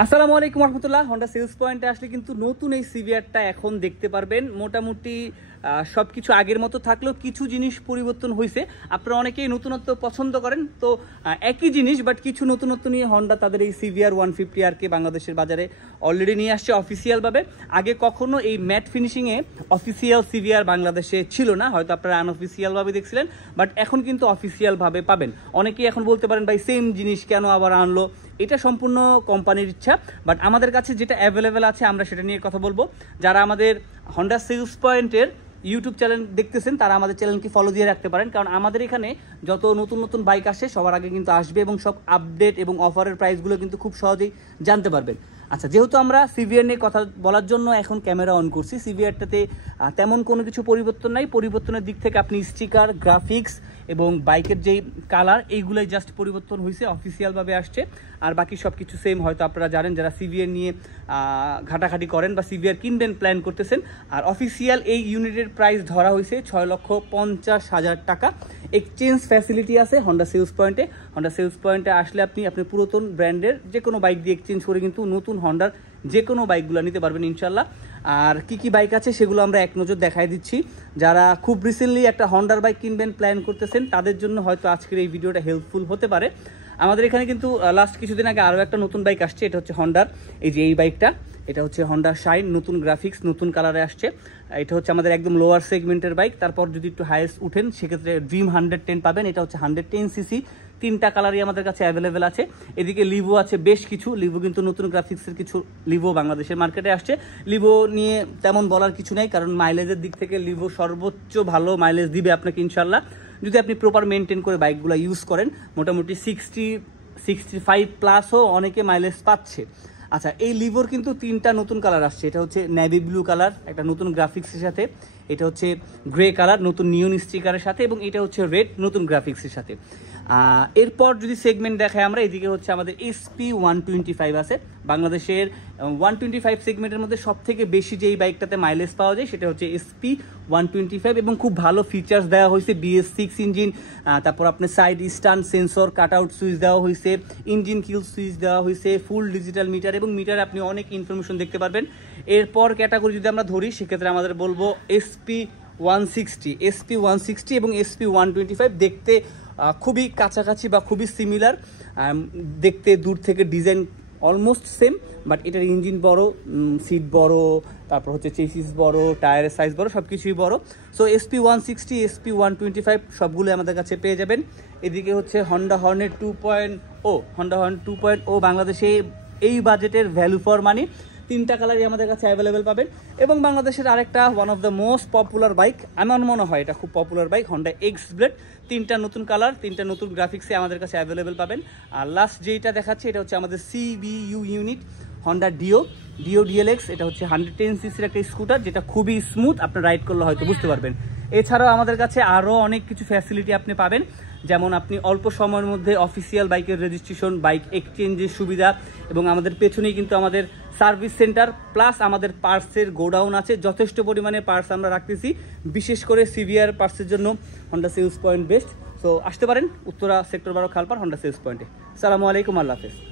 আসসালামু আলাইকুম রহমতুল্লাহ। Honda sales পয়েন্টে আসলে কিন্তু নতুন এই সিভিআরটা এখন দেখতে পারবেন। মোটামুটি সব কিছু আগের মতো থাকলেও কিছু জিনিস পরিবর্তন হয়েছে। আপনারা অনেকেই নতুনত্ব পছন্দ করেন, তো একই জিনিস বাট কিছু নতুনত্ব নিয়ে হন্ডা তাদের এই সিভিআর 150 বাংলাদেশের বাজারে অলরেডি নিয়ে আসছে অফিসিয়ালভাবে। আগে কখনো এই ম্যাট ফিনিশিংয়ে অফিসিয়াল সিভিআর বাংলাদেশে ছিল না, হয়তো আপনারা আনঅফিসিয়ালভাবে দেখছিলেন, বাট এখন কিন্তু অফিসিয়ালভাবে পাবেন। অনেকেই এখন বলতে পারেন ভাই সেম জিনিস কেন আবার আনলো, এটা সম্পূর্ণ কোম্পানির ইচ্ছা, বাট আমাদের কাছে যেটা অ্যাভেলেবেল আছে আমরা সেটা নিয়ে কথা বলবো। যারা আমাদের হন্ডা সেলস পয়েন্টের ইউটিউব চ্যানেল দেখতেছেন তারা আমাদের চ্যানেলকে ফলো দিয়ে রাখতে পারেন, কারণ আমাদের এখানে যত নতুন নতুন বাইক আসে সবার আগে কিন্তু আসবে এবং সব আপডেট এবং অফারের প্রাইসগুলো কিন্তু খুব সহজেই জানতে পারবেন। আচ্ছা, যেহেতু আমরা সিভিআর নিয়ে কথা বলার জন্য এখন ক্যামেরা অন করছি, সিভিআরটাতে তেমন কোনো কিছু পরিবর্তন নাই। পরিবর্তনের দিক থেকে আপনি স্টিকার, গ্রাফিক্স এবং বাইকের যেই কালার এইগুলোই জাস্ট পরিবর্তন হয়েছে, অফিসিয়ালভাবে আসছে। আর বাকি সব কিছু সেম। হয়তো আপনারা জানেন যারা সিভিআর নিয়ে ঘাটাঘাটি করেন বা সিভিআর কিনবেন প্ল্যান করতেছেন। আর অফিসিয়াল এই ইউনিটের প্রাইস ধরা হয়েছে 6,50,000 টাকা। এক্সচেঞ্জ ফ্যাসিলিটি আছে হন্ডা সেলস পয়েন্টে। হন্ডা সেলস পয়েন্টে আসলে আপনি পুরাতন ব্র্যান্ডের যে কোনো বাইক দিয়ে এক্সচেঞ্জ করে কিন্তু নতুন হন্ডার যে কোনো বাইকগুলো নিতে পারবেন ইনশাল্লাহ। আর কি কি বাইক আছে সেগুলো আমরা এক নজর দেখাই দিচ্ছি। যারা খুব রিসেন্টলি একটা হন্ডার বাইক কিনবেন প্ল্যান করতেছেন তাদের জন্য হয়তো আজকের এই ভিডিওটা হেল্পফুল হতে পারে। আমাদের এখানে কিন্তু লাস্ট কিছুদিন আগে আরও একটা নতুন বাইক আসছে, এটা হচ্ছে হন্ডার, এই যে এই বাইকটা, এটা হচ্ছে হন্ডা শাইন, নতুন গ্রাফিক্স, নতুন কালারে আসছে। এটা হচ্ছে আমাদের একদম লোয়ার সেগমেন্টের বাইক। তারপর যদি একটু হাইয়েস্ট উঠেন সেক্ষেত্রে ড্রিম 110 পাবেন। এটা হচ্ছে 110 সিসি, 3টা কালারই আমাদের কাছে অ্যাভেলেবেল আছে। এদিকে লিভো আছে বেশ কিছু, লিভো কিন্তু নতুন গ্রাফিক্সের কিছু লিভো বাংলাদেশের মার্কেটে আসছে। লিভো নিয়ে তেমন বলার কিছু নেই, কারণ মাইলেজের দিক থেকে লিভো সর্বোচ্চ ভালো মাইলেজ দিবে আপনাকে ইনশাল্লাহ, যদি আপনি প্রপার মেনটেন করে বাইকগুলো ইউজ করেন। মোটামুটি 65 প্লাসও অনেকে মাইলেজ পাচ্ছে। আচ্ছা, এই লিভোর কিন্তু 3টা নতুন কালার আসছে। এটা হচ্ছে নেভি ব্লু কালার, একটা নতুন গ্রাফিক্সের সাথে। এটা হচ্ছে গ্রে কালার, নতুন নিয়ন স্টিকারের সাথে। এবং এটা হচ্ছে রেড, নতুন গ্রাফিক্সের সাথে। এরপর যদি সেগমেন্ট দেখায় আমরা, এদিকে হচ্ছে আমাদের SP 125 আছে। বাংলাদেশের 125 সেগমেন্টের মধ্যে সব থেকে বেশি যে এই বাইকটাতে মাইলেজ পাওয়া যায় সেটা হচ্ছে SP 125, এবং খুব ভালো ফিচার্স দেওয়া হয়েছে। BS6 ইঞ্জিন, তারপর আপনার side stand sensor, cut out switch দেওয়া হয়েছে, ইঞ্জিন কিল সুইচ দেওয়া হয়েছে, ফুল ডিজিটাল মিটার, এবং মিটারে আপনি অনেক ইনফরমেশন দেখতে পারবেন। এরপর ক্যাটাগরি যদি আমরা ধরি সেক্ষেত্রে আমাদের বলবো SP 160 এবং SP 125 দেখতে খুবই কাছাকাছি বা খুবই সিমিলার দেখতে, দূর থেকে ডিজাইন অলমোস্ট সেম, বাট এটার ইঞ্জিন বড়, সিট বড়, তারপর হচ্ছে চেসিস বড়, টায়ারের সাইজ বড়, সব কিছুই বড়। সো SP 160, SP 125 সবগুলো আমাদের কাছে পেয়ে যাবেন। এদিকে হচ্ছে হন্ডা হর্নেট 2.0, হন্ডা হর্নেট 2.0 বাংলাদেশে এই বাজেটের ভ্যালু ফর মানি, 3টা কালারই আমাদের কাছে অ্যাভেলেবেল পাবেন। এবং বাংলাদেশের আরেকটা one of the most popular bike, আমার মনে হয় এটা খুব popular bike, Honda x blade, 3টা নতুন কালার, 3টা নতুন গ্রাফিক্সে আমাদের কাছে অ্যাভেলেবেল পাবেন। আর লাস্ট যেটা দেখাচ্ছে এটা হচ্ছে আমাদের CBU unit Honda deo DLX। এটা হচ্ছে 110 সিসির একটা স্কুটার, যেটা খুবই স্মুথ, আপনার রাইড করলে হয়তো বুঝতে পারবেন। এছাড়াও আমাদের কাছে আরও অনেক কিছু ফ্যাসিলিটি আপনি পাবেন, যেমন আপনি অল্প সময়ের মধ্যে অফিসিয়াল বাইকের রেজিস্ট্রেশন, বাইক এক্সচেঞ্জের সুবিধা, এবং আমাদের পেছনেই কিন্তু আমাদের সার্ভিস সেন্টার প্লাস আমাদের পার্টসের গোডাউন আছে। যথেষ্ট পরিমাণে পার্টস আমরা রাখতেছি, বিশেষ করে সিভিআর পার্টসের জন্য Honda sales point best. So আসতে পারেন উত্তরা সেক্টর 12 খালপাড় হন্ডা সেলস পয়েন্টে। আসসালামু আলাইকুম, আল্লাহ হাফেজ।